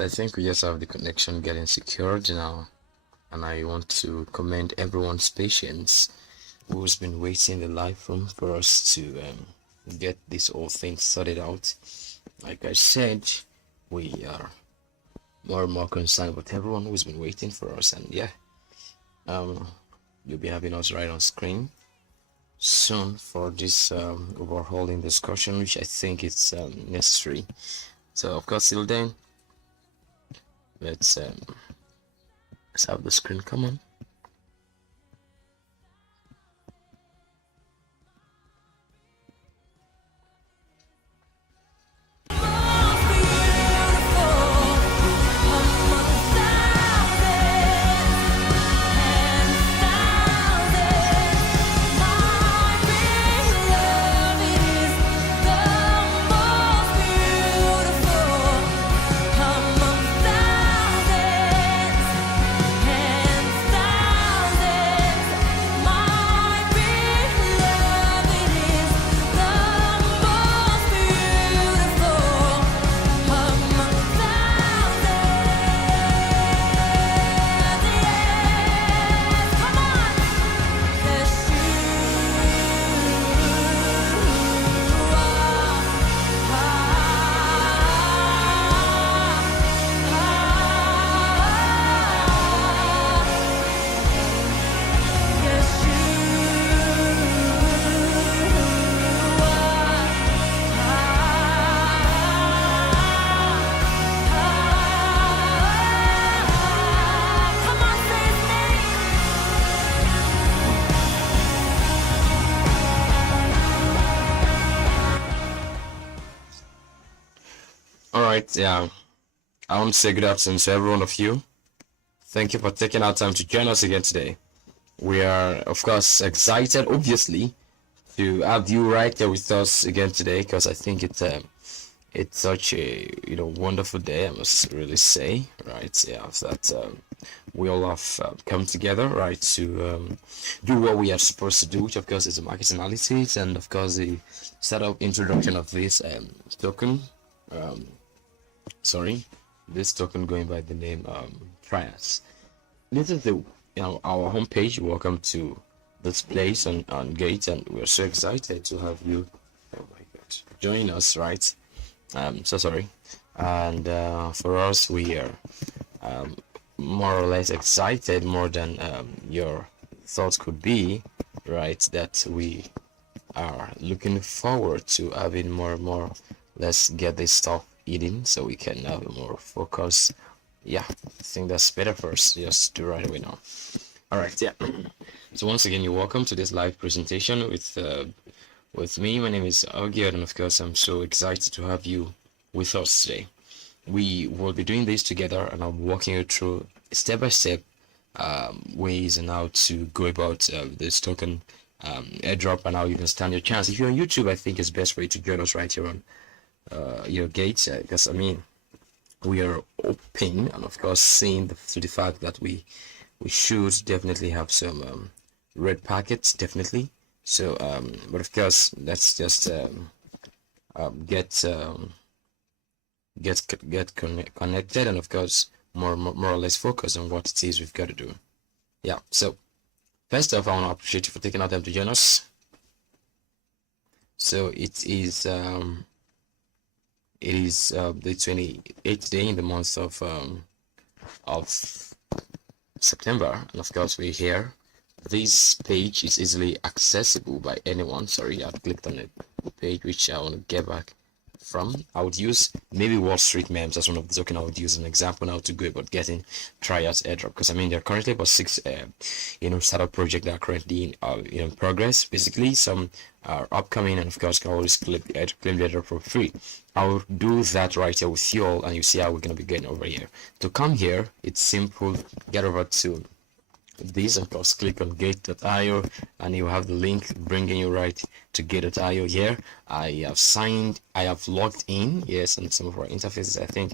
right, I think we just have the connection getting secured now, and I want to commend everyone's patience who's been waiting in the live room for us to get this whole thing sorted out. Like I said, we are more and more concerned about everyone who's been waiting for us, and yeah, you'll be having us right on screen soon for this overhauling discussion, which I think it's necessary. So of course, till then, let's have the screen come on. Alright, yeah, I want to say good afternoon to every one of you. Thank you for taking our time to join us again today. We are, of course, excited, obviously, to have you right there with us again today, because I think it's such a wonderful day, I must really say, right? Yeah, that we all have come together, right, to do what we are supposed to do, which of course is the market analysis, and of course the setup introduction of this token. This token going by the name TRIAS. This is the our homepage. Welcome to this place on Gate, and we're so excited to have you. Oh my God, join us, right? So sorry, and for us, we are more or less excited, more than your thoughts could be, right? That we are looking forward to having more and more. Let's get this stuff eating so we can have a more focus. Yeah, I think that's better for us. Just do right away now. All right, yeah. So once again, you're welcome to this live presentation with me. My name is Augie, and of course, I'm so excited to have you with us today. We will be doing this together, and I'm walking you through step by step ways and how to go about this token airdrop and how you can stand your chance. If you're on YouTube, I think it's best for you to join us right here on your Gates, because I mean, we are open, and of course seeing to the fact that we should definitely have some red packets, definitely. So but of course, let's just get connected, and of course more or less focus on what it is we've got to do. Yeah, so first off, I want to appreciate you for taking out time to join us. So it is the 28th day in the month of September, and of course we're here. This page is easily accessible by anyone. Sorry, I've clicked on a page which I want to get back from. I would use maybe Wall Street memes as one of the token. I would use an example now to go about getting TRIAS Airdrop, because I mean there are currently about 6 startup projects that are currently in progress. Basically, some are upcoming, and of course can always claim the airdrop for free. I'll do that right here with you all, and you see how we're going to be getting over here. To come here, it's simple. Get over to this, of course click on gate.io, and you have the link bringing you right to gate.io. Here I have logged in, yes, and some of our interfaces. I think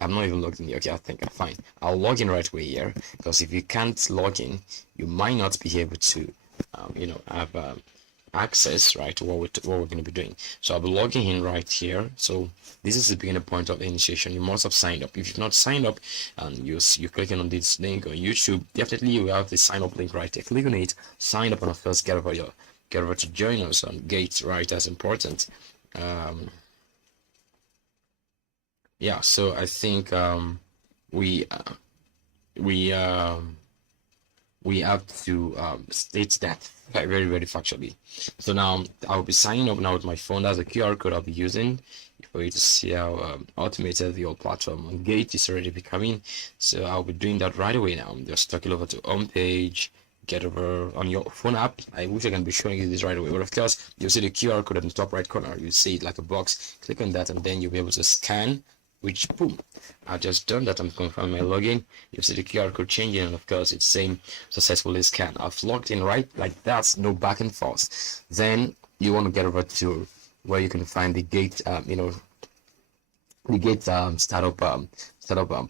I'm not even logged in here. Okay, I think I'm fine. I'll log in right away here, because if you can't log in, you might not be able to have access, right, to what we're going to be doing. So I'll be logging in right here. So this is the beginning point of initiation. You must have signed up. If you've not signed up and you're clicking on this link on YouTube, definitely you have the sign up link right there. Click on it, sign up, and of course get over to join us on Gate, right? That's important. Yeah, so I think we have to state that very, very factually. So now I'll be signing up now with my phone. That's a QR code I'll be using for you to see how automated the whole platform on Gate is already becoming. So I'll be doing that right away now. I'm just talking over to home page, get over on your phone app. I wish I can be showing you this right away, but of course you'll see the QR code in the top right corner. You see it like a box. Click on that and then you'll be able to scan, which boom, I've just done that. I'm confirming my login. You see the QR code changing, and of course it's saying successfully scanned. I've logged in right like that, no back and forth. Then you want to get over to where you can find the Gate the Gate startup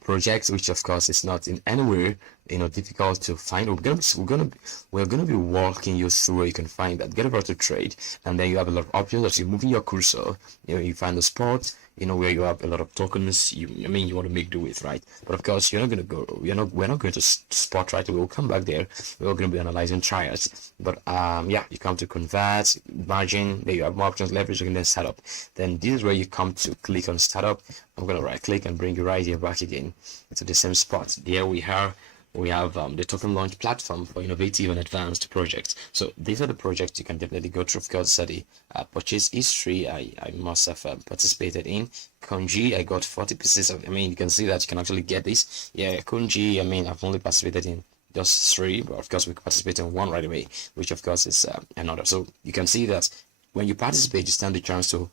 projects, which of course is not in anywhere difficult to find. We're gonna be walking you through where you can find that. Get over to trade, and then you have a lot of options. As you're moving your cursor, you find the spot, where you have a lot of tokens you want to make do with, right? But of course we're not going to spot right away. We'll come back there. We're going to be analyzing trials, but yeah, you come to convert, margin, there you have more options, leverage, and then setup. Then this is where you come to click on startup. I'm going to right click and bring you right here back again to the same spot. There we have the token launch platform for innovative and advanced projects. So these are the projects you can definitely go through. Of course, the purchase history I must have participated in. Kunji, I got 40 pieces of. You can see that you can actually get this. Yeah, Kunji, I've only participated in just 3, but of course we participated in 1 right away, which of course is another. So you can see that when you participate, you stand the chance to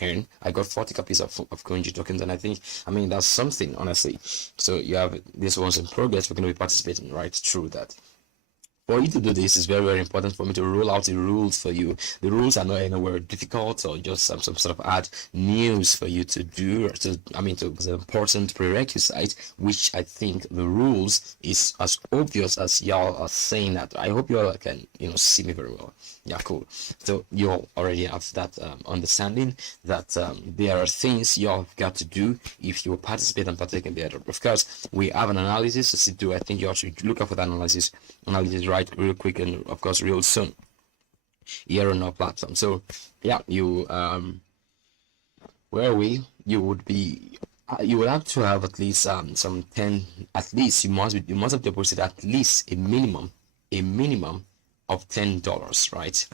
earn. I got 40 copies of Kunji tokens, and I think that's something, honestly. So you have this one's in progress. We're going to be participating right through that. For you to do this, is very, very important for me to roll out the rules for you. The rules are not anywhere difficult or just some sort of add news for you to do, or to an important prerequisite, which I think the rules is as obvious as y'all are saying that. I hope y'all can see me very well. Yeah, cool. So you already have that understanding that there are things y'all have got to do if you participate and partake in the airdrop. Of course, we have an analysis to do. I think you should look out for that analysis right real quick, and of course real soon here on our platform. So yeah, you where we you would be you will have to have at least some 10, at least you must have deposited at least a minimum of $10, right?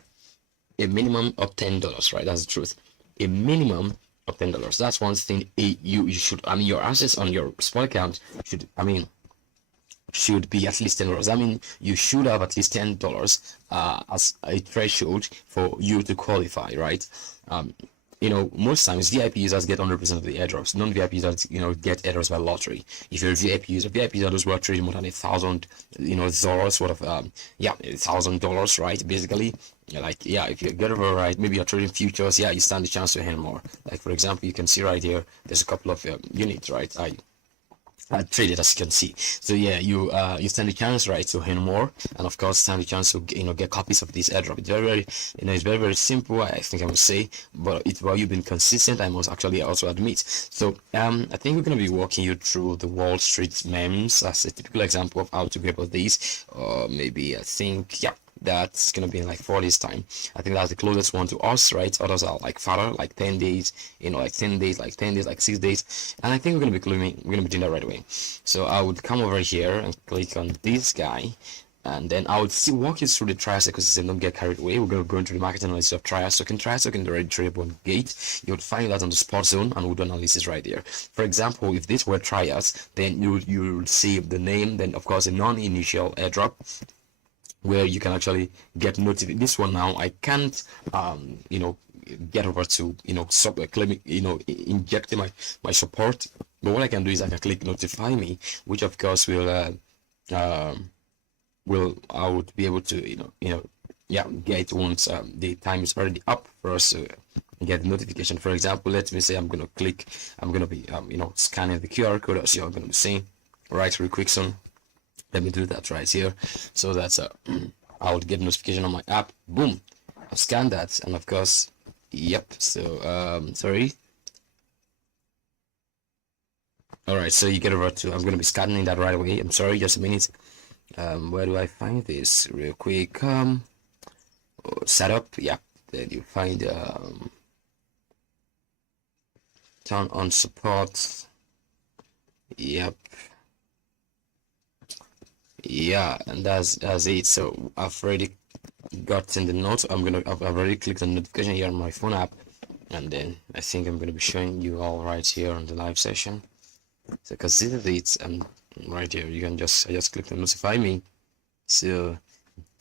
A minimum of $10, right? That's the truth. A minimum of $10. That's one thing. You should, your assets on your spot account should be at least $10. You should have at least $10 as a threshold for you to qualify, right? Most times VIP users get 100% of the airdrops. Non-VIP users, get airdrops by lottery. If you're a VIP user, VIP users who are trading more than $1,000, dollars worth of, $1,000, right? Basically, if you get over right, maybe you're trading futures, you stand the chance to earn more. Like for example, you can see right here, there's a couple of units, right? I traded, as you can see. So yeah, you stand the chance, right, to earn more, and of course stand the chance to get copies of this airdrop. It's very, it's very, very simple, I think I would say, but it's while you've been consistent, I must actually also admit. So I think we're going to be walking you through the Wall Street memes as a typical example of how to grab these, or maybe I think that's gonna be in like 4 days time. I think that's the closest one to us, right? Others are like farther, like 10 days, like 10 days, like 10 days, like 6 days. And I think we're gonna be doing that right away. So I would come over here and click on this guy, and then I would still walk you through the TRIAS ecosystem. Don't get carried away. We're gonna go into the market analysis of TRIAS token. TRIAS token already tradable on Gate. You would find that on the spot zone, and we'll do analysis right there. For example, if this were TRIAS, then you would see the name, then of course a non-initial airdrop, where you can actually get notified. This one now I can't get over to stop claiming injecting my support, but what I can do is I can click notify me, which of course I would be able to get once the time is already up for us to get the notification. For example, let me say I'm gonna be scanning the QR code as you're gonna be seeing right real quick soon. Let me do that right here, so that's I would get notification on my app. Boom, I've scanned that, and of course, yep. So sorry. All right, so you get over to. I'm gonna be scanning that right away. I'm sorry, just a minute. Where do I find this real quick? Setup. Yeah, then you find turn on support. Yep. Yeah, and that's it. So I've already gotten the note. I've already clicked on notification here on my phone app, and then I think I'm gonna be showing you all right here on the live session. So because this is it, right here. You can I just click on notify me. So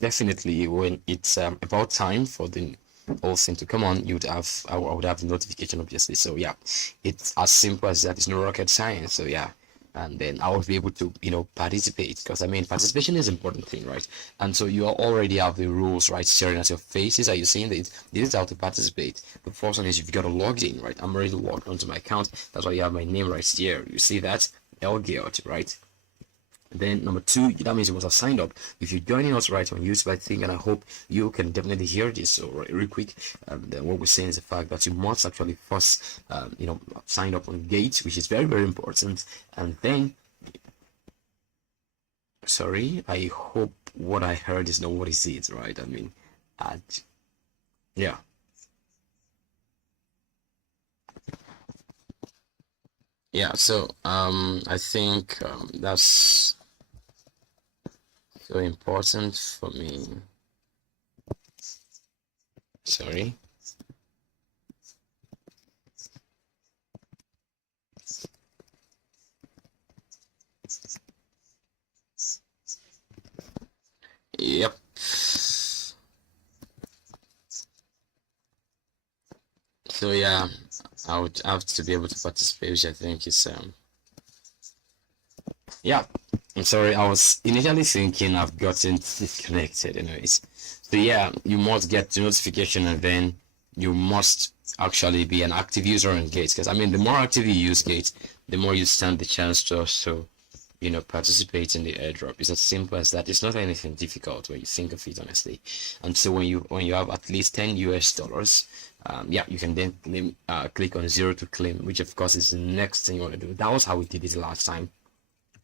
definitely when it's about time for the whole thing to come on, I would have the notification, obviously. So yeah, it's as simple as that. It's no rocket science. So yeah, and then I will be able to participate, because I mean participation is an important thing, right? And so you already have the rules right staring at your faces. Are you seeing that this is how to participate? The first one is you've got to log in, right? I'm already logged onto my account. That's why you have my name right here. You see that? Elgiot, right? Then number two, that means you must have signed up. If you're joining us right on YouTube, I think, and I hope you can definitely hear this. So real quick, then what we're saying is the fact that you must actually first, sign up on Gate, which is very, very important. And then, sorry, I hope what I heard is not what is it, right? I mean, yeah. Yeah, so I think that's so important for me. Sorry. Yep. So yeah, I would have to be able to participate, which I think is yeah. I'm sorry, I was initially thinking I've gotten disconnected anyways. So yeah, you must get the notification, and then you must actually be an active user on Gate, because I mean the more active you use Gate, the more you stand the chance to also participate in the airdrop. It's as simple as that. It's not anything difficult when you think of it, honestly. And so when you have at least 10 US dollars, yeah, you can then click on zero to claim, which of course is the next thing you want to do. That was how we did it last time.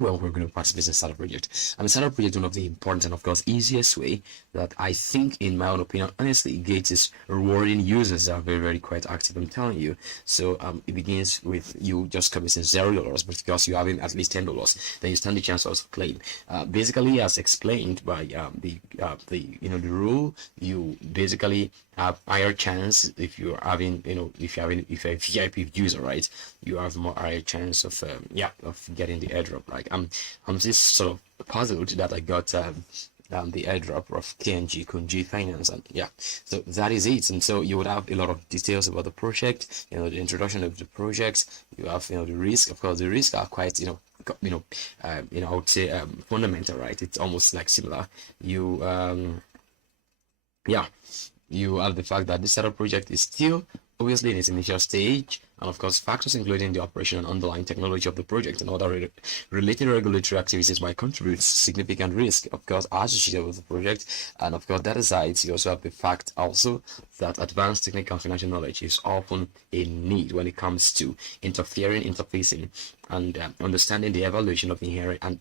Well, we're going to participate in startup project. I mean, startup project is one of the important and of course easiest way that I think, in my own opinion, honestly, Gates is rewarding users that are very, very quite active. I'm telling you. So it begins with you just committing $0, but because you having at least $10, then you stand the chance to also claim. Basically, as explained by the rule, you basically have higher chance if you're having if you're a VIP user, right? You have more higher chance of of getting the airdrop. Like I'm just sort of puzzled that I got the airdrop of KNG Kunji Finance, and yeah, so that is it. And so you would have a lot of details about the project, the introduction of the project. You have the risk. Of course, the risks are quite I would say fundamental, right? It's almost like similar. You yeah, you have the fact that this startup project is still obviously in its initial stage, and of course factors including the operation and underlying technology of the project and other related regulatory activities might contribute to significant risk, of course, associated with the project. And of course, that aside, you also have the fact also that advanced technical and financial knowledge is often a need when it comes to interfacing and understanding the evaluation of inherent and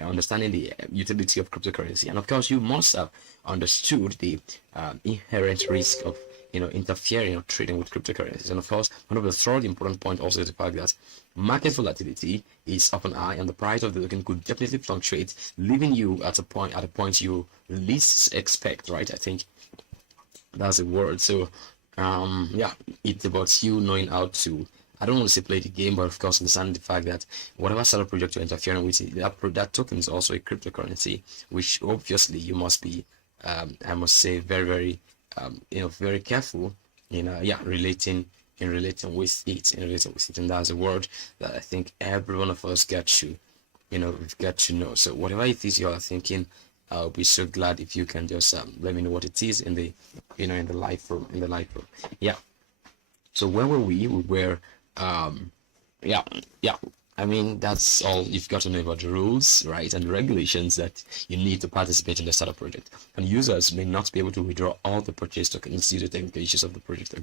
understanding the utility of cryptocurrency. And of course, you must have understood the inherent risk of interfering or trading with cryptocurrencies. And of course, one of the third important point also is the fact that market volatility is often high, and the price of the token could definitely fluctuate, leaving you at a point you least expect, right? I think that's a word. So yeah, it's about you knowing how to, I don't want to say play the game, but of course understand the fact that whatever startup project you're interfering with, that token is also a cryptocurrency, which obviously you must be I must say very, very very careful relating with it, and that's a word that I think every one of us got to we've got to know. So whatever it is you are thinking, I'll be so glad if you can just let me know what it is in the in the live room, yeah. So where were we were yeah, I mean, that's all you've got to know about the rules, right, and the regulations that you need to participate in the startup project. And users may not be able to withdraw all the purchase tokens due to technical issues of the project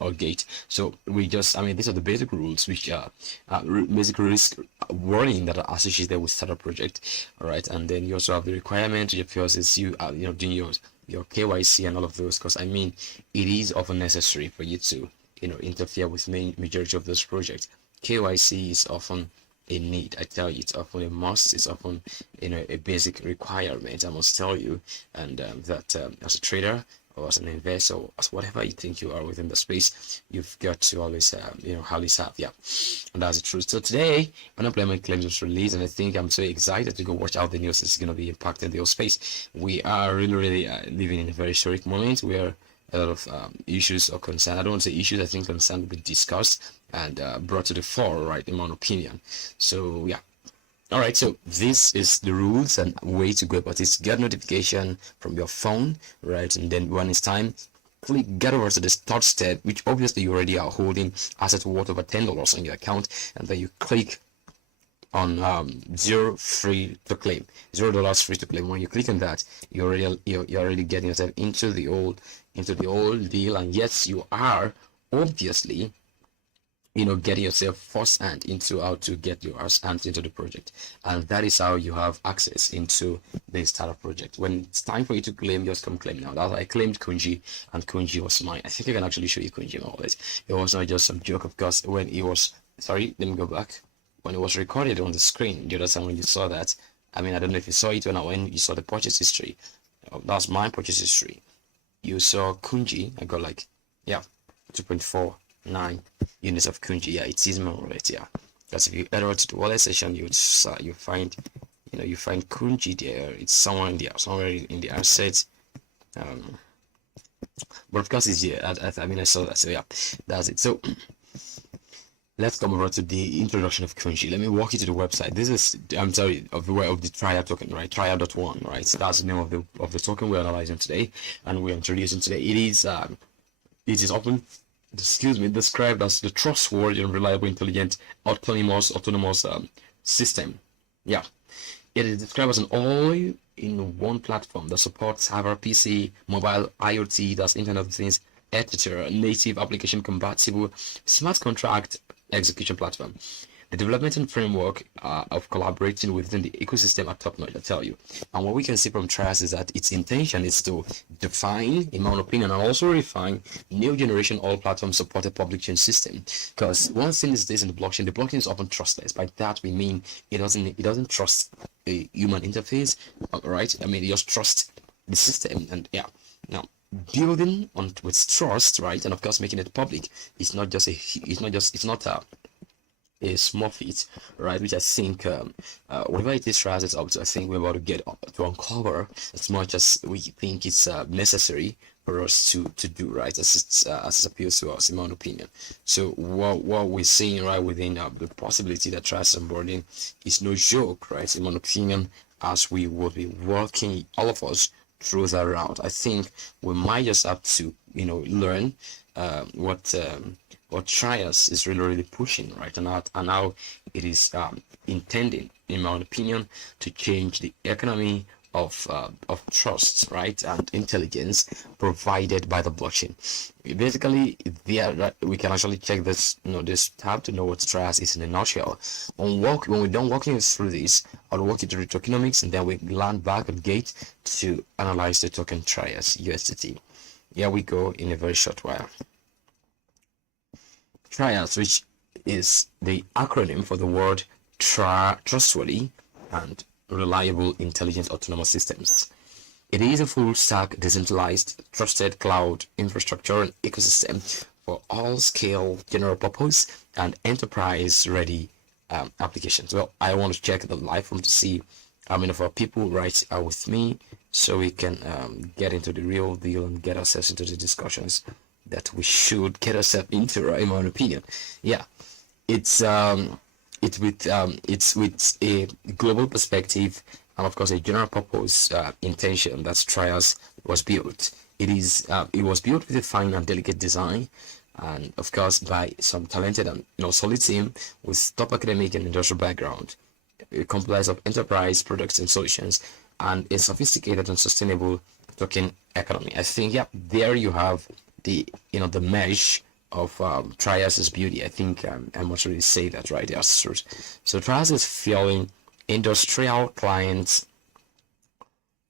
or gate. So we just, I mean, these are the basic rules, which are basic risk warning that are associated with startup project, all right. And then you also have the requirement, which appears is you doing your KYC and all of those, because I mean, it is often necessary for you to interfere with majority of those projects. KYC is often a need. I tell you, it's often a must. It's often a basic requirement. I must tell you, and that as a trader or as an investor or as whatever you think you are within the space, you've got to always always have, yeah. And that's the truth. So today, unemployment claims was released, and I think I'm so excited to go watch how the news is going to be impacting the whole space. We are really living in a very historic moment where a lot of issues or concern. I don't want to say issues. I think concern will be discussed and brought to the fore, right, in my opinion. So yeah. All right, so this is the rules and way to go about it. Get notification from your phone, right, and then when it's time, get over to the start step, which obviously you already are holding asset worth over $10 on your account, and then you click on zero free to claim, $0 free to claim. When you click on that, you're already getting yourself into the old deal, and yes, you are obviously getting yourself first hand into how to get your hands into the project, and that is how you have access into the startup project. When it's time for you to claim, just come claim now. That I claimed Kunji, and Kunji was mine. I think I can actually show you Kunji more. It was not just some joke, of course. When it was, sorry, let me go back. When it was recorded on the screen the other time, when you saw that, I mean, I don't know if you saw it or not. When you saw the purchase history, that's my purchase history. You saw Kunji. I got like 2.49 units of Kunji. Yeah, it is my wallet. Yeah, because if you head over to the wallet section, you find you find Kunji there. It's somewhere in the assets. But of course it's here. I mean, I saw that. So yeah, that's it. So let's come over to the introduction of Kunji. Let me walk you to the website. This is, I'm sorry, of the TRIAS token, right? TRIAS.1, right? So that's the name of the token we're analyzing today, and we're introducing today. It is often, described as the trustworthy and reliable, intelligent, autonomous system. Yeah, it is described as an all-in-one platform that supports server, PC, mobile, IoT, that's Internet of Things, etc., native application compatible, smart contract execution platform. The development and framework of collaborating within the ecosystem are top notch, I tell you. And what we can see from TRIAS is that its intention is to define, in my opinion, and also refine new generation all platform supported public chain system. Because one thing is this in the blockchain is often trustless. By that we mean it doesn't trust a human interface, right? I mean, it just trusts the system, and yeah. Now, building on with trust, right, and of course making it public is not just a small feat, right? Which I think whatever it is TRIAS is up to, I think we're about to get to uncover as much as we think it's necessary for us to do, right, as it appeals to us, in my opinion. So what we're seeing right within the possibility that TRIAS onboarding is no joke, right, in my opinion, as we will be working, all of us, through that route. I think we might just have to learn what TRIAS is really pushing, right, and how it is intending, in my opinion, to change the economy of trust, right, and intelligence provided by the blockchain. Basically, we can actually check this this tab to know what TRIAS is in a nutshell. When we're done walking through this, I'll walk you through the tokenomics, and then we land back on Gate to analyze the token TRIAS USDT. Here we go in a very short while. TRIAS, which is the acronym for the word trustworthy and reliable intelligent autonomous systems. It is a full stack decentralized trusted cloud infrastructure and ecosystem for all scale, general purpose and enterprise ready applications. Well, I want to check the live room to see how many of our people right are with me, so we can get into the real deal and get ourselves into the discussions that we should get ourselves into, right, in my opinion. Yeah, it's with a global perspective and of course a general purpose intention that TRIAS was built. It was built with a fine and delicate design and of course by some talented and solid team with top academic and industrial background, a complex of enterprise products and solutions, and a sophisticated and sustainable token economy. I think, yeah, there you have the the mesh of TRIAS's beauty. I think I must really say that right there. So TRIAS is fueling industrial clients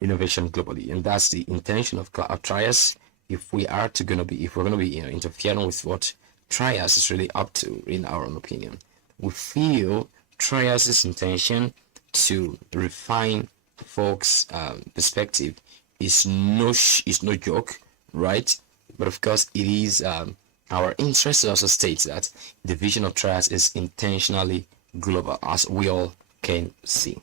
innovation globally, and that's the intention of TRIAS. If we're gonna be interfering with what TRIAS is really up to, in our own opinion, we feel TRIAS's intention to refine folks' perspective is no joke, right? But of course, it is our interest to also state that the vision of TRIAS is intentionally global, as we all can see.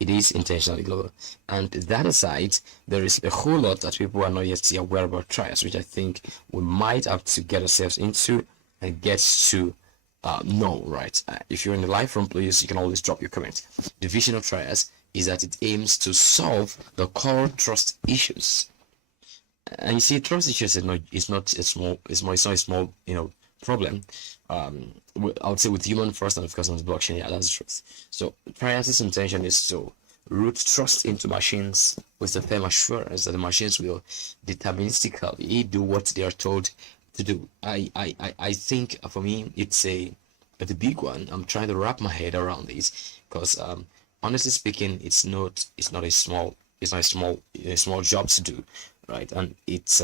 It is intentionally global. And that aside, there is a whole lot that people are not yet aware about TRIAS, which I think we might have to get ourselves into and get to know, right? If you're in the live room, please, you can always drop your comment. The vision of TRIAS is that it aims to solve the core trust issues. And you see, trust issues is not a small problem. I would say with human first, and of course on the blockchain. Yeah, that's the truth. So TRIAS's intention is to root trust into machines with the firm assurance that the machines will deterministically do what they are told to do. I think for me it's a big one. I'm trying to wrap my head around this because honestly speaking, it's not a small job to do, right? And it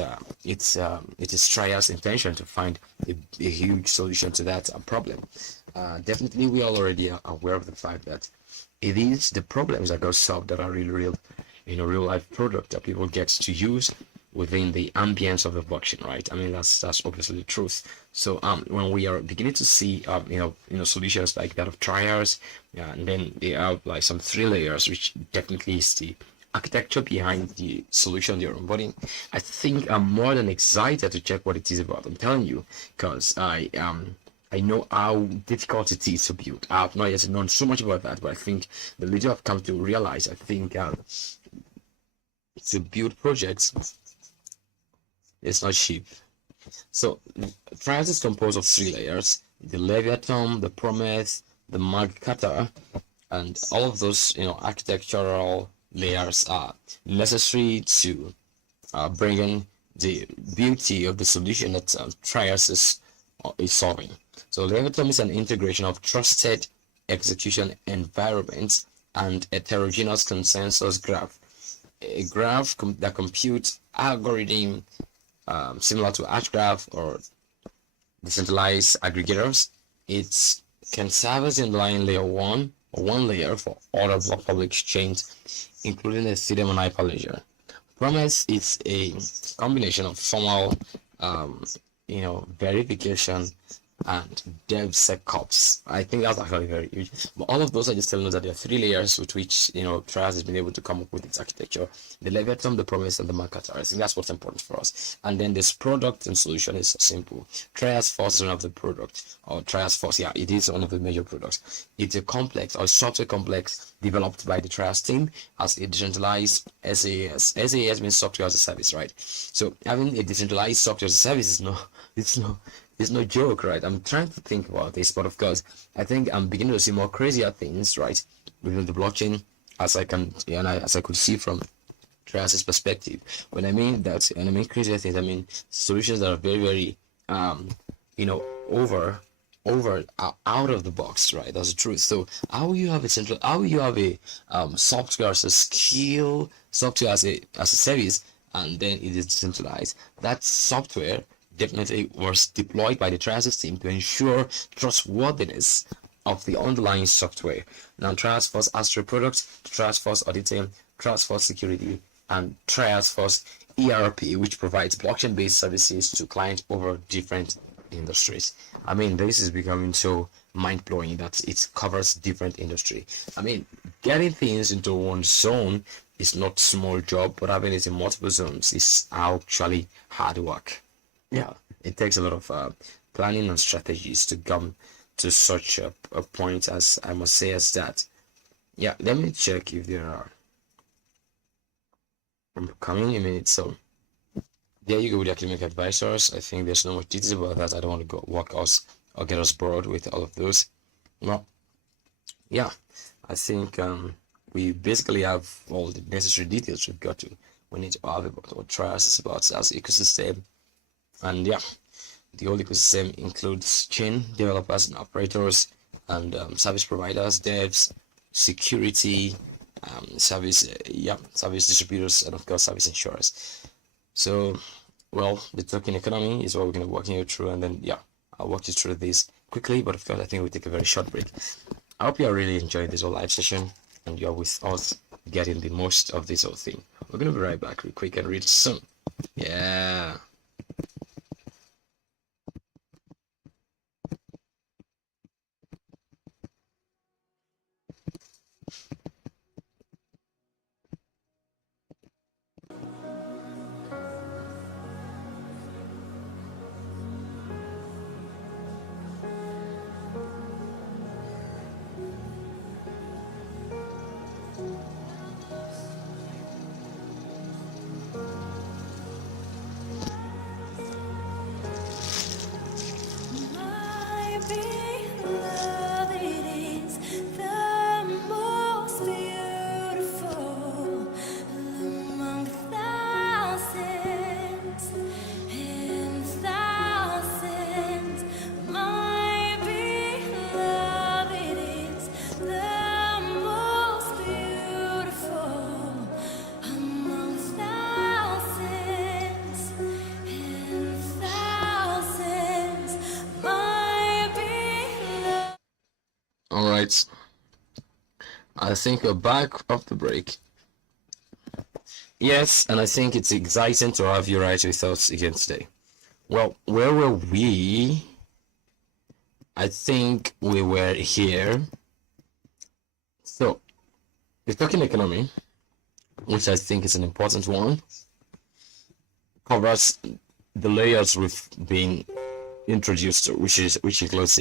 is TRIAS' intention to find a huge solution to that problem. Definitely, we are already aware of the fact that it is the problems that got solved that are real life product that people get to use within the ambience of the blockchain, right? I mean, that's obviously the truth. So when we are beginning to see solutions like that of TRIAS, and then they have like some 3 layers, which definitely is the architecture behind the solution they're onboarding. I think I'm more than excited to check what it is about. I'm telling you, because I know how difficult it is to build. I've not yet known so much about that, but I think the little I've come to realize, I think to build projects, it's not cheap. So TRIAS is composed of 3 layers: the Leviathan, the Promise, the Magkata, and all of those architectural layers are necessary to bring in the beauty of the solution that TRIAS is solving. So Leviathan is an integration of trusted execution environments and heterogeneous consensus graph. A graph that computes algorithm similar to Archgraph or decentralized aggregators. It can serve as the underlying layer 1 or one layer for other block public exchanges, including Ethereum and Hyperledger. Promise is a combination of formal verification and DevSecOps. I think that's actually very huge. But all of those are just telling us that there are 3 layers with which TRIAS has been able to come up with its architecture: the Leviathan, the Promise, and the Market. I think that's what's important for us. And then this product and solution is simple. TRIAS Force is one of the product, or TRIAS Force, yeah, it is one of the major products. It's a complex or software complex developed by the TRIAS team as a decentralized SaaS. SaaS means software as a service, right? So having a decentralized software as a service it's no joke, right? I'm trying to think about this, but of course, I think I'm beginning to see more crazier things, right, within the blockchain, as I could see from TRIAS's perspective. When I mean that, and I mean crazier things, I mean solutions that are very, very, out of the box, right? That's the truth. So how you have a software as a skill, software as a service, and then it is decentralized. That software definitely was deployed by the TRIAS team to ensure trustworthiness of the underlying software. Now, TRIAS Force has 3 products: TRIAS Force Auditing, TRIAS Force Security, and TRIAS Force ERP, which provides blockchain-based services to clients over different industries. I mean, this is becoming so mind-blowing that it covers different industry. I mean, getting things into one zone is not small job, but having it in multiple zones is actually hard work. Yeah, it takes a lot of planning and strategies to come to such a point, as I must say, as that. Yeah, let me check if there are. I'm coming in a minute. So there you go with the academic advisors. I think there's no more details about that. I don't want to go walk us or get us bored with all of those. Well, yeah, I think we basically have all the necessary details we've got to. We need to have about what TRIAS is about as ecosystem, and yeah, the whole ecosystem includes chain developers and operators, and service providers, devs, security, service distributors, and of course service insurers. So, well, the token economy is what we're going to be walking you through, and then yeah, I'll walk you through this quickly, but of course I think we'll take a very short break. I hope you are really enjoying this whole live session and you're with us getting the most of this whole thing. We're going to be right back real quick and real soon. Yeah. All right. I think we're back off the break. Yes, and I think it's exciting to have you right with us again today. Well, where were we? I think we were here. So, the token economy, which I think is an important one, covers the layers we've been introduced to, which includes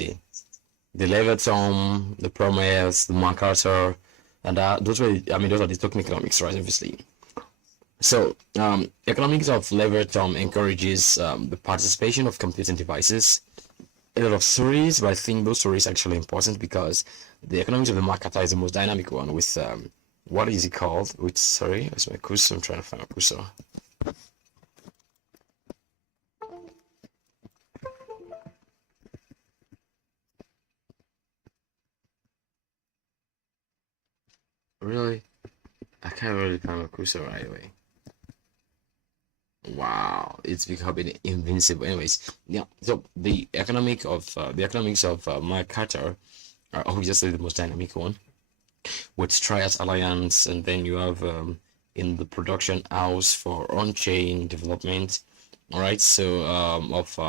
the Leviathan, the Prometheus, the MacArthur, and those are the token economics, right? Obviously. So, economics of Leviathan encourages the participation of computing devices. A lot of stories, but I think those stories are actually important because the economics of the MacArthur is the most dynamic one. With what is it called? Which sorry, where's my cursor? I'm trying to find my cursor. Really? I can't really find my cursor right away. Wow, it's becoming invincible. Anyways, yeah. So the economics of MacArthur are obviously the most dynamic one, with TRIAS Alliance, and then you have in the production house for on-chain development. All right, so of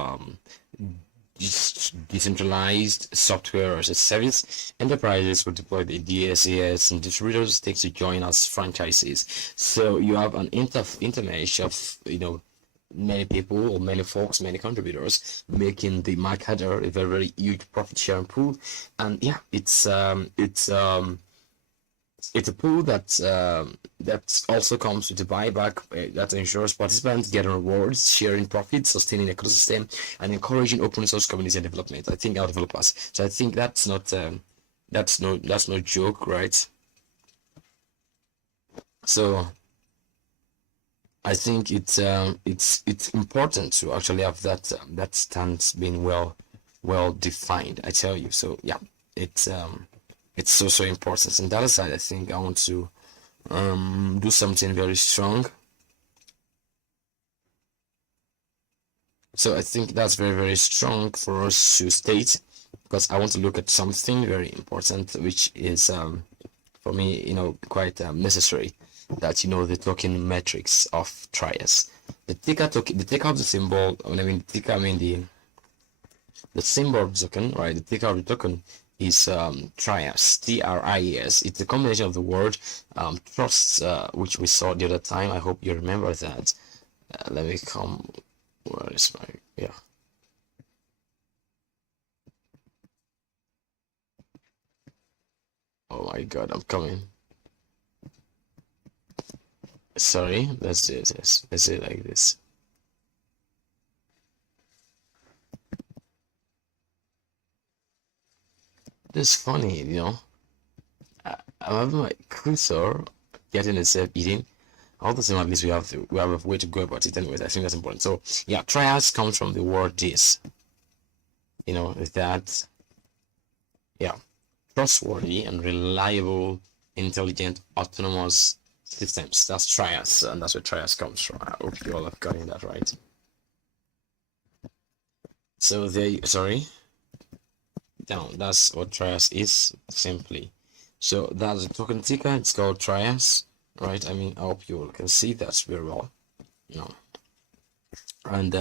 decentralized software as a service, enterprises will deploy the DSAS and distributors take to join as franchises. So you have an intermesh of many people or many folks, many contributors making the MacArthur a very, very huge profit sharing pool. And yeah, it's a pool that also comes with a buyback that ensures participants getting rewards, sharing profits, sustaining ecosystem, and encouraging open source community development. I think our developers. So I think that's no joke, right? So I think it's important to actually have that stance being well defined. I tell you. So yeah, it's so important. And that aside, I think I want to do something very strong. So I think that's very, very strong for us to state, because I want to look at something very important, which is for me, quite necessary. That the token metrics of TRIAS. The ticker of the symbol. When I mean the ticker, I mean the symbol of the token, right? The ticker of the token is TRIAS, TRIAS. It's a combination of the word trust, which we saw the other time. I hope you remember that. Let me come. Where is my yeah? Oh my God, I'm coming. Sorry, let's do this. Let's do it like this. It's funny, you know. I remember my cursor getting itself eating. All the same, at least we have a way to go about it. Anyways, I think that's important. So yeah, trials comes from the word this. You know, is that yeah, trustworthy and reliable, intelligent, autonomous systems. That's trials, and that's where trials comes from. I hope you all have gotten that right. So there, sorry, down. That's what trials is simply. So that's a token ticker. It's called trials, right? I mean, I hope you all can see that very well. You know, and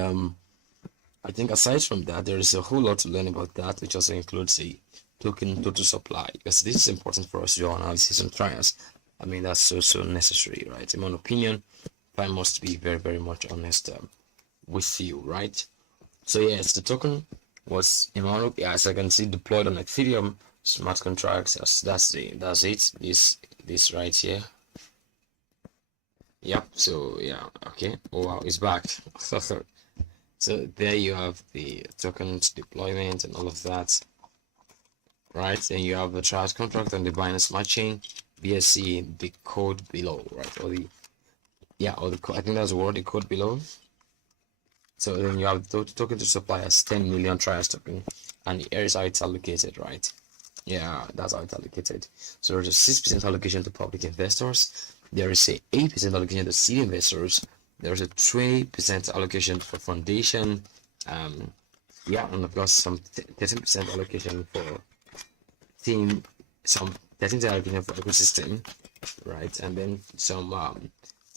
I think aside from that, there is a whole lot to learn about that, which also includes the token total supply, because this is important for us to do analysis on trials. I mean, that's so necessary, right? In my opinion, if I must be very much honest with you, right? So yes, the token was in my as I can see deployed on Ethereum smart contracts. That's it. This right here. Yep. So yeah. Okay. Oh wow, it's back. So there you have the tokens deployment and all of that, right? And you have the TRIAS contract on the Binance Smart Chain, BSC, the code below, right? Or the or the code. I think that's the word, the code below. So then you have the token to supply as 10 million TRIAS token, and here is how it's allocated, right? Yeah, that's how it's allocated. So there's a 6% allocation to public investors. There is a 8% allocation to seed investors. There's a 20% allocation for foundation. And of course some 13% allocation for team, some 13% allocation for ecosystem, right? And then some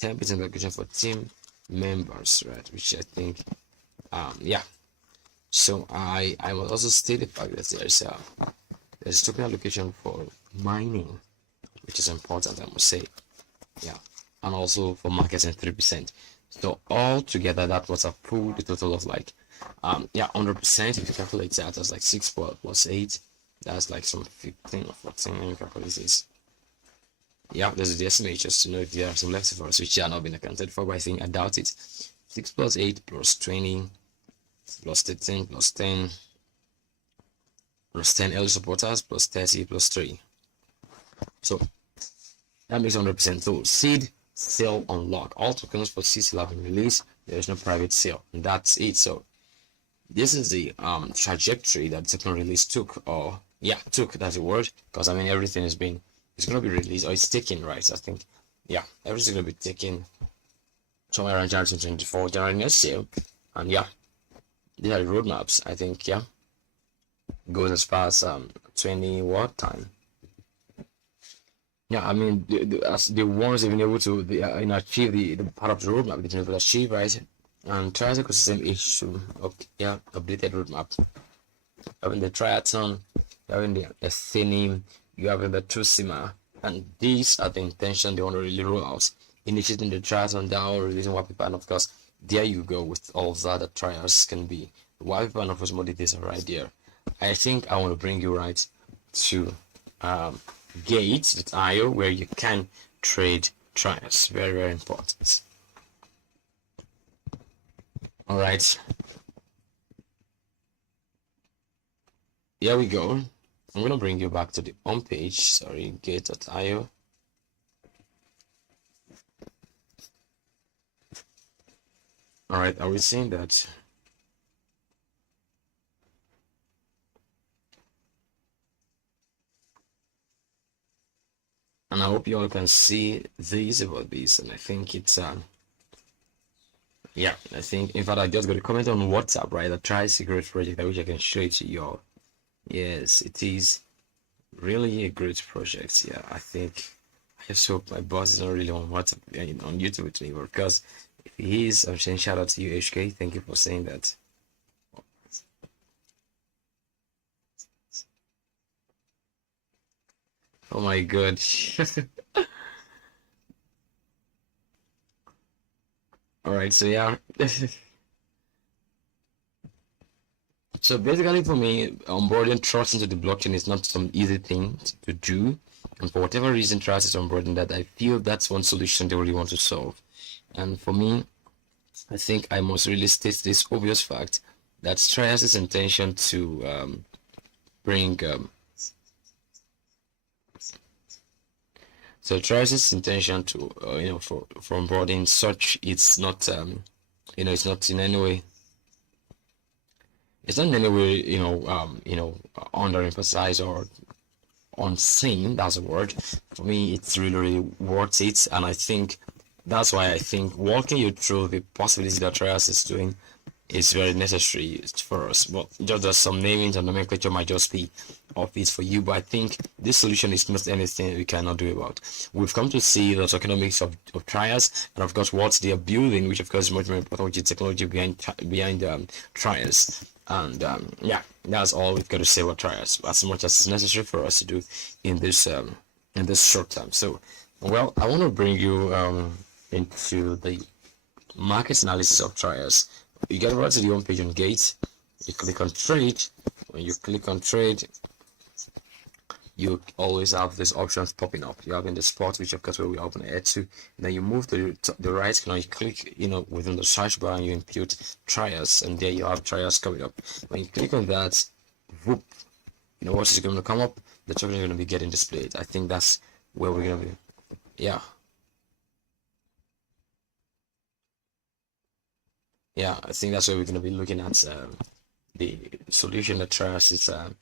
10% allocation for team members, right? Which I think, So I will also state the fact that there's token allocation for mining, which is important, I must say. Yeah, and also for marketing 3%. So all together that was a pool, the total of like 100%. If you calculate that, that's like 6 plus 8, that's like some 15 or 14 when you calculate this. Yeah, there's the estimate just to know if there are some leftovers which are not being accounted for, but I think I doubt it. 6 plus 8 plus 20 plus 13 plus 10 plus 10 early supporters plus 30 plus 3. So that makes 100%. So seed sale unlock. All tokens for seed sale have been released. There is no private sale, and that's it. So this is the trajectory that token release took, or took, that's the word, because I mean everything is gonna be released, or it's taken, right? I think everything's gonna be taken somewhere around January 2024, January next year, and these are the roadmaps. I think goes as far as 20 what time. I mean, as the ones have been able to achieve the part of the roadmap they've been able to achieve, right? And TRIAS ecosystem is to updated roadmap. Having the triathlon, having the Athenium, you having the Tusima, and these are the intention they want to really roll out. Initiating the triathlon down, releasing white paper, and of course, there you go with all of that trials can be. The white paper and of course more details are right there. I think I want to bring you right to Gate.io, where you can trade trials. Very important. All right, here we go. I'm gonna bring you back to the home page. Sorry, Gate.io. All right, are we seeing that? And I hope you all can see this about this, and I think it's I think in fact I just got a comment on WhatsApp, right? The TRIAS secret project. I wish I can show it to you all. Yes, it is really a great project. I think I just hope my boss is not really on WhatsApp on YouTube with me, because if he is, I'm saying shout out to you, HK. Thank you for saying that. Oh my god. All right, so so basically for me, onboarding trust into the blockchain is not some easy thing to do, and for whatever reason trust is onboarding that, I feel that's one solution they really want to solve. And for me, I think I must really state this obvious fact that TRIAS's intention to bring So TRIAS' intention to for onboarding such, it's not it's not in any way, underemphasized or unseen. That's a word. For me, it's really, really worth it, and I think that's why I think walking you through the possibilities that TRIAS is doing is very necessary for us. But just that some naming and nomenclature might just be off it for you, but I think this solution is not anything we cannot do about. We've come to see the economics of TRIAS, and of course what they are building, which of course is much more important, which is technology behind TRIAS. And yeah, that's all we've got to say about TRIAS, as much as it's necessary for us to do in this short term. So, well, I want to bring you into the market analysis of TRIAS. You get right to the home page on Gate. You click on trade. When you click on trade, you always have these options popping up. You have in the spot, which of course where we open air to. Then you move to the right, you click within the search bar and you input TRIAS, and there you have TRIAS coming up. When you click on that, whoop, what is going to come up? The token is going to be getting displayed. I think that's where we're going to be. Yeah, I think that's where we're going to be looking at the solution that TRIAS is the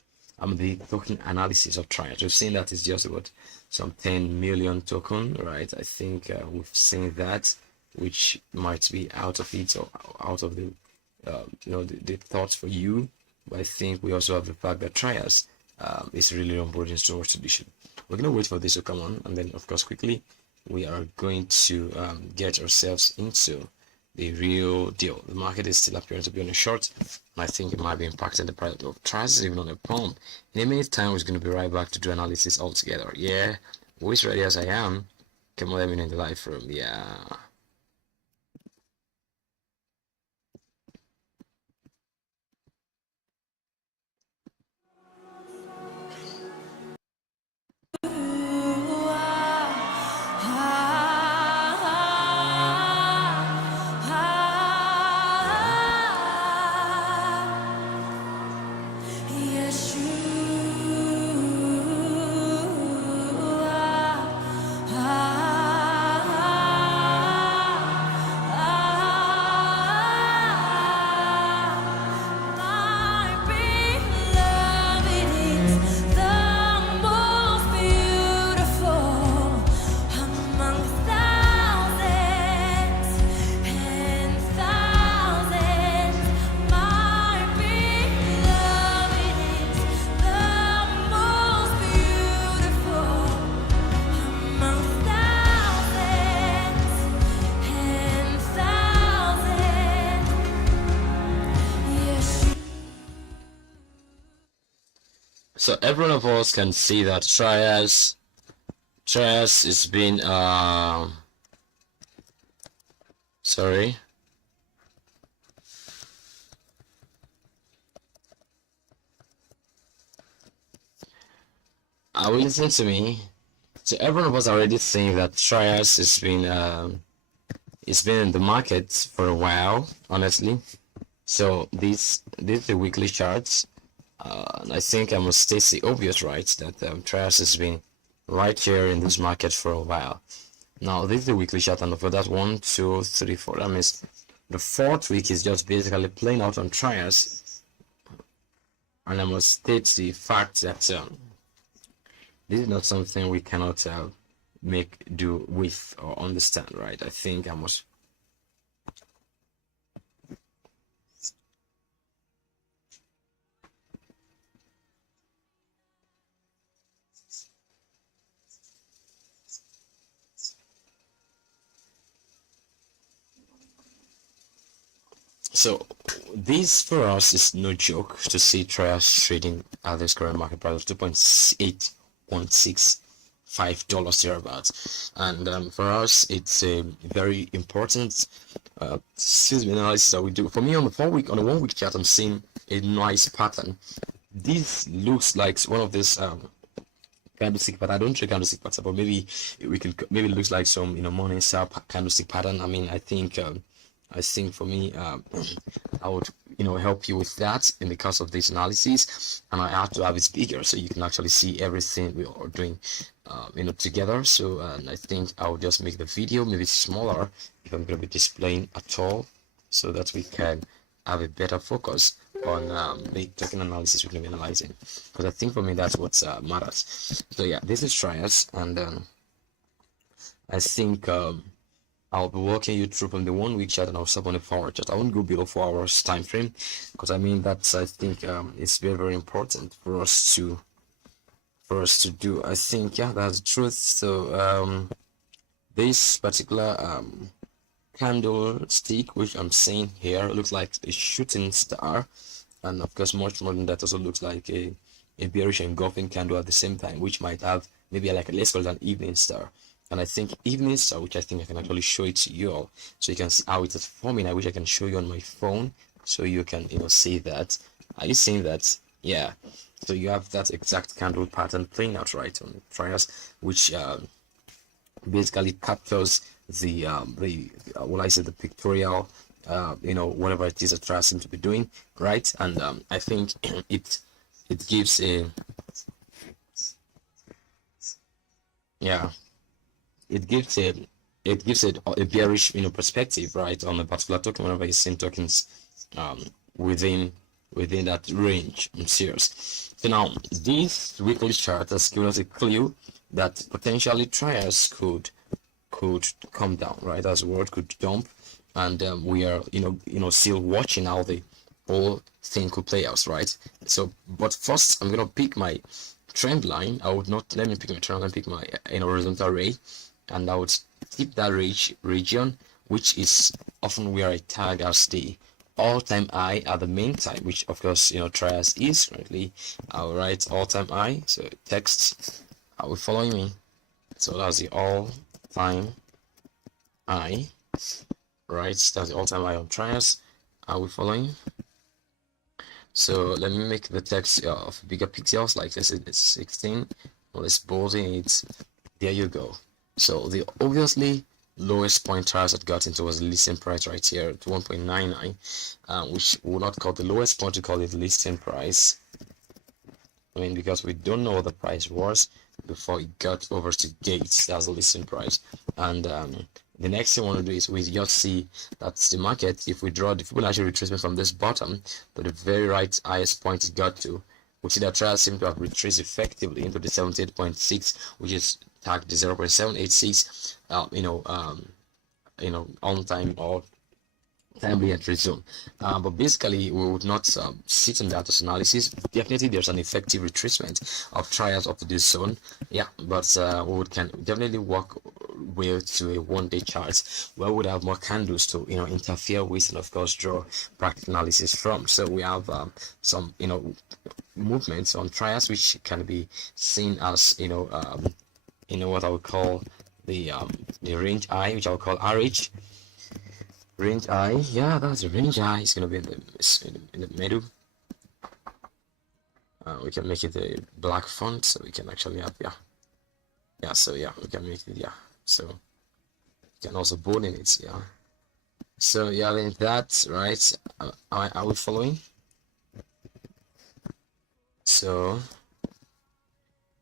token analysis of TRIAS. We've seen that it's just about some 10 million token, right? I think we've seen that, which might be out of it or out of the the thoughts for you. But I think we also have the fact that TRIAS is really onboarding storage solution. We're gonna wait for this to come on, and then of course quickly we are going to get ourselves into the real deal. The market is still appearing to be on a short, and I think it might be impacting the price of TRIAS, even on a pump. In a minute time, we're going to be right back to do analysis altogether. Yeah, always ready as I am. Come on, let me know in the live room. Yeah. So every one of us can see that TRIAS is being sorry. Are we listening to me? So every one of us already think that TRIAS has been it's been in the market for a while, honestly. So these the weekly charts. I think I must state the obvious, right, that TRIAS has been right here in this market for a while. Now this is the weekly chart, and for that 1, 2, 3, 4. That means the fourth week is just basically playing out on TRIAS, and I must state the fact that this is not something we cannot make do with or understand, right? I think I must. So this for us is no joke to see TRIAS trading at this current market price of $2.8165 thereabouts, and for us it's a very important analysis that we do. For me, on the 1 week chart, I'm seeing a nice pattern. This looks like one of this candlestick, but I don't trade candlestick pattern, but maybe it looks like some morning star candlestick pattern. I mean, I think for me, I would help you with that in the course of this analysis, and I have to have it bigger so you can actually see everything we are doing together. So and I think I'll just make the video maybe smaller if I'm going to be displaying at all, so that we can have a better focus on the token analysis we're going to be analyzing, because I think for me that's what matters. So yeah, this is TRIAS, and I think I'll be walking you through from the 1 week chart, and I'll stop on the 4 hour chart. I won't go below 4 hours time frame, because I mean that's, I think it's very, very important for us to do. I think, yeah, that's the truth. So this particular candlestick which I'm seeing here looks like a shooting star, and of course much more than that, also looks like a bearish engulfing candle at the same time, which might have maybe like, let's call it an evening star. And I think evening star, which I think I can actually show it to you all, so you can see how it is forming. I wish I can show you on my phone, so you can see that. Are you seeing that? Yeah. So you have that exact candle pattern playing out right on TRIAS, which basically captures the what I said, the pictorial, whatever it is that TRIAS seems to be doing, right? And I think it gives a, yeah, it gives a bearish perspective, right, on a particular token whenever you see tokens within that range. I'm serious. So now this weekly chart has given us a clue that potentially TRIAS could come down, right, as the world could dump, and we are still watching how the whole thing could play out, right? So but first I'm gonna pick my trend line. I would not let me pick my trend line, pick my horizontal ray, and I would keep that region, which is often where I tag as the all-time high at the main time, which of course TRIAS is currently. I'll write all-time high, so text, are we following me? So that's the all-time high, right? That's the all-time high on TRIAS. Are we following? So let me make the text of bigger pixels, like this. It's 16. Well, let's bolding it. There you go. So the obviously lowest point TRIAS had got into was the listing price right here at 1.99, which we will not call the lowest point, to call it listing price. I mean, because we don't know what the price was before it got over to gates. That's the listing price. And the next thing we want to do is we just see that the market, if we draw the Fibonacci retracement from this bottom to the very right highest point it got to, we see that TRIAS seems to have retraced effectively into the 78.6, which is tagged the 0.786 on time or timely entry zone. But basically we would not sit on that as analysis. Definitely there's an effective retracement of TRIAS up to this zone, yeah, but we can definitely walk way to a 1-day chart where we would have more candles to interfere with, and of course draw practical analysis from. So we have some movements on TRIAS which can be seen as what I would call the range high, which I would call RH. Range high, yeah, that's a range high. It's gonna be in the middle. We can make it a black font, so we can actually have so yeah, we can make it, so you can also bold in it, so yeah, then that, right? Are we following? So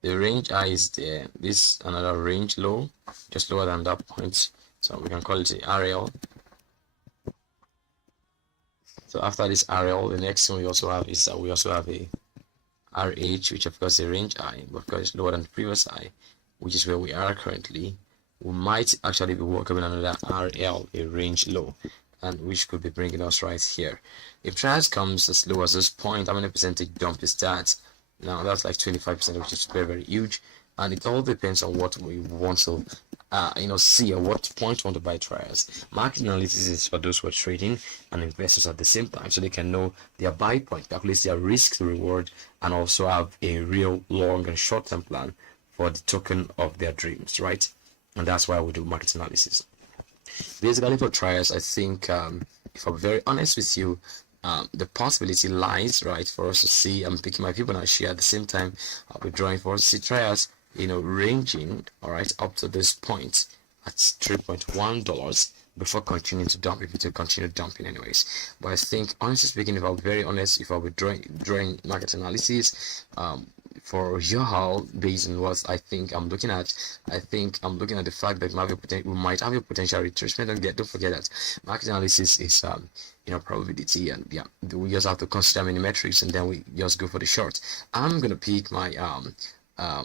the range high is there. This another range low, just lower than that point, so we can call it the RL. So after this RL, the next thing we also have is that we also have a RH, which of course is a range high, but of course is lower than the previous high, which is where we are currently. We might actually be working with another RL, a range low, and which could be bringing us right here. If TRIAS comes as low as this point, how many percentage dump is that? Now that's like 25%, which is very, very huge, and it all depends on what we want to see at what point we want to buy TRIAS. Market analysis is for those who are trading and investors at the same time, so they can know their buy point, calculate their risk to reward, and also have a real long and short-term plan for the token of their dreams, right? And that's why we do market analysis. Basically for TRIAS, I think if I'm very honest with you, the possibility lies, right, for us to see, I'm picking my Fibonacci at the same time, I'll be drawing for us to see TRIAS ranging, all right, up to this point at $3.1 before continuing to dump, if it will continue dumping anyways. But I think, honestly speaking, if I'll be very honest, if I'll be drawing market analysis, for y'all, based on what I think I'm looking at, I think I'm looking at the fact that we might have a potential retracement. Don't forget that market analysis is probability, and yeah, we just have to consider many metrics, and then we just go for the short. I'm gonna pick my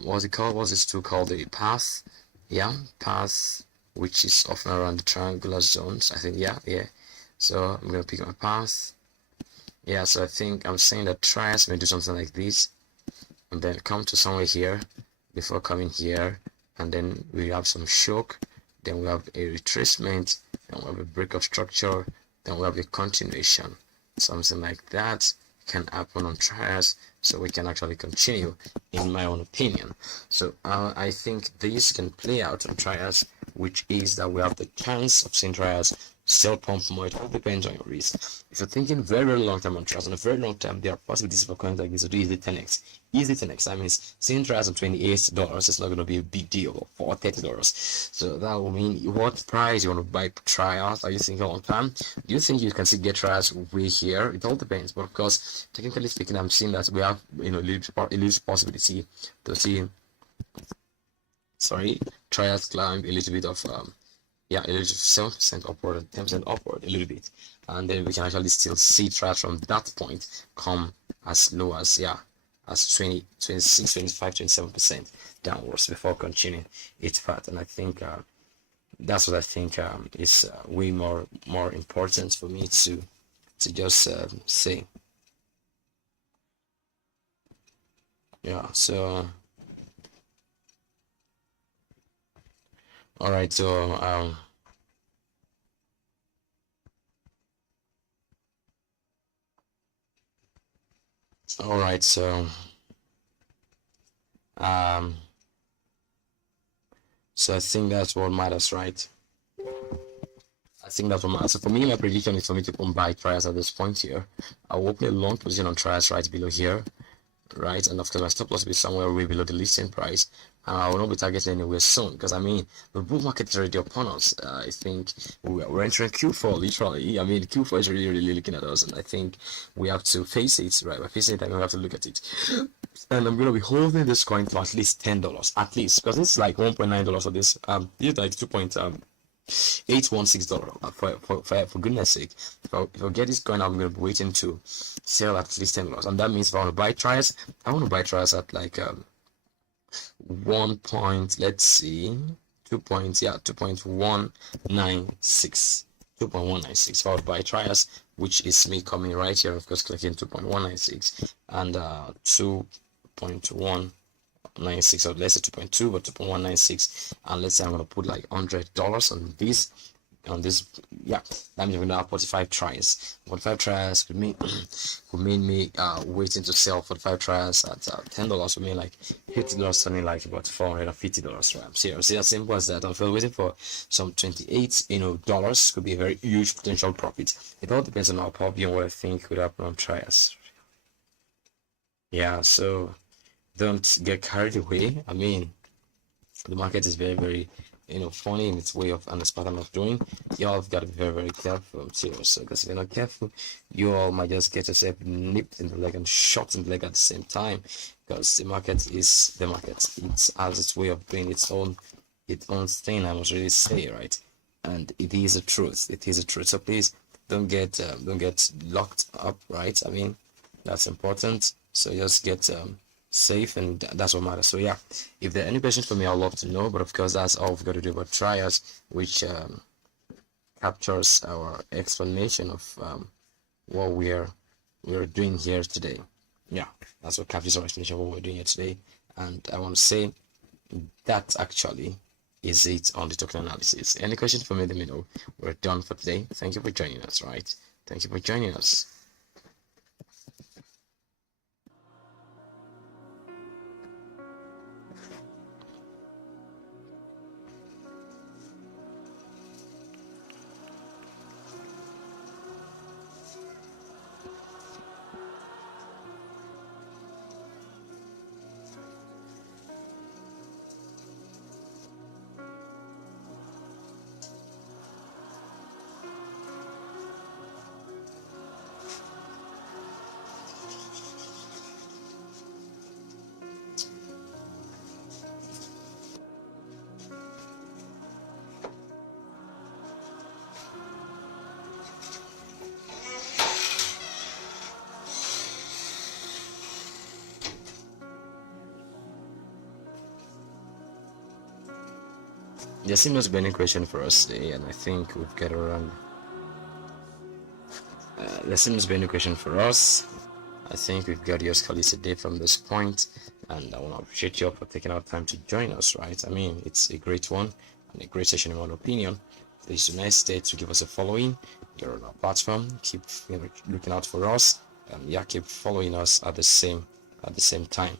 what's it called? What's this tool called? The path, yeah, path, which is often around the triangular zones. I think, yeah. So I'm gonna pick my path. Yeah, so I think I'm saying that TRIAS may do something like this, and then come to somewhere here before coming here, and then we have some shock, then we have a retracement, then we have a break of structure, then we have a continuation. Something like that can happen on TRIAS, so we can actually continue, in my own opinion. So I think this can play out on TRIAS, which is that we have the chance of seeing TRIAS still pump more. It all depends on your risk. If you're thinking very, very long term on TRIAS, on a very long term, there are possibilities for coins like this to do easily 10x. Easy 10x. That means seeing TRIAS on $28 is not going to be a big deal for $30. So that will mean what price you want to buy TRIAS. Are you thinking long term? Do you think you can still get TRIAS way here? It all depends. But of course, technically speaking, I'm seeing that we have a little possibility to see TRIAS climb a little bit of yeah, a little 7% upward and 10% upward, a little bit, and then we can actually still see TRIAS from that point come as low as as 20, 26, 25, 27% downwards before continuing its path. And I think that's what I think is way more important for me to just say. Yeah, so all right, so all right, so um so I think that's what matters, right? I think that's what matters. So for me, my prediction is for me to come buy TRIAS at this point here. I'll open a long position on TRIAS right below here, right? And of course, my stop loss will be somewhere way below the listing price. I will not be targeting anywhere soon, because I mean, the bull market is already upon us. I think we're entering Q4 literally. I mean, Q4 is really looking at us, and I think we have to face it, right? We're facing it, and we have to look at it. And I'm gonna be holding this coin for at least $10, at least, because it's like $1.9 for this. It's like $2.816 for goodness sake. If I get this coin, I'm gonna be waiting to sell at least $10, and that means if I want to buy TRIAS, I want to buy TRIAS at like 1 point, let's see, 2.196. 2.196. If I would buy TRIAS, which is me coming right here, of course, clicking 2.196 and 2.196, or let's say 2.2, but 2.196, and let's say I'm gonna put like $100 on this. Yeah, that means we're gonna have 45 TRIAS. 45 TRIAS could mean me waiting to sell 45 TRIAS at $10 would mean like $50, something like about $450, right? I'm serious. It's as simple as that. I'm still waiting for some 28 dollars. Could be a very huge potential profit. It all depends on how popular and what I think could happen on TRIAS. Yeah, so don't get carried away. I mean, the market is very funny in its way of and its pattern of doing. You all have got to be very careful. I'm serious, because if you're not careful, you all might just get yourself nipped in the leg and shot in the leg at the same time, because the market is the market. It has its way of doing its own thing, I must really say, right? And it is a truth. It is a truth. So please don't get locked up, right? I mean, that's important. So just get safe, and that's what matters. So yeah, if there are any questions for me, I'd love to know. But of course, that's all we've got to do about TRIAS, which captures our explanation of what we're doing here today. Yeah, that's what captures our explanation of what we're doing here today. And I want to say that actually is it on the token analysis. Any questions for me, let me know. We're done for today. Thank you for joining us, right? Thank you for joining us. there seems not to be any question for us today, and I think we've got around. There seems to be any question for us. I think we've got your study today from this point, and I want to appreciate you for taking out time to join us. Right? I mean, it's a great one and a great session in my opinion. Please do not hesitate to give us a following. You're on our platform. Keep looking out for us, and yeah, keep following us at the same time.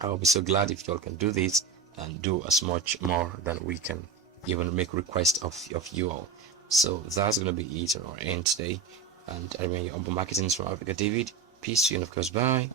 I will be so glad if you all can do this and do as much more than we can even make requests of you all. So that's going to be it on our end today. And I remain your humble marketing from Africa David. Peace to you, and of course, bye.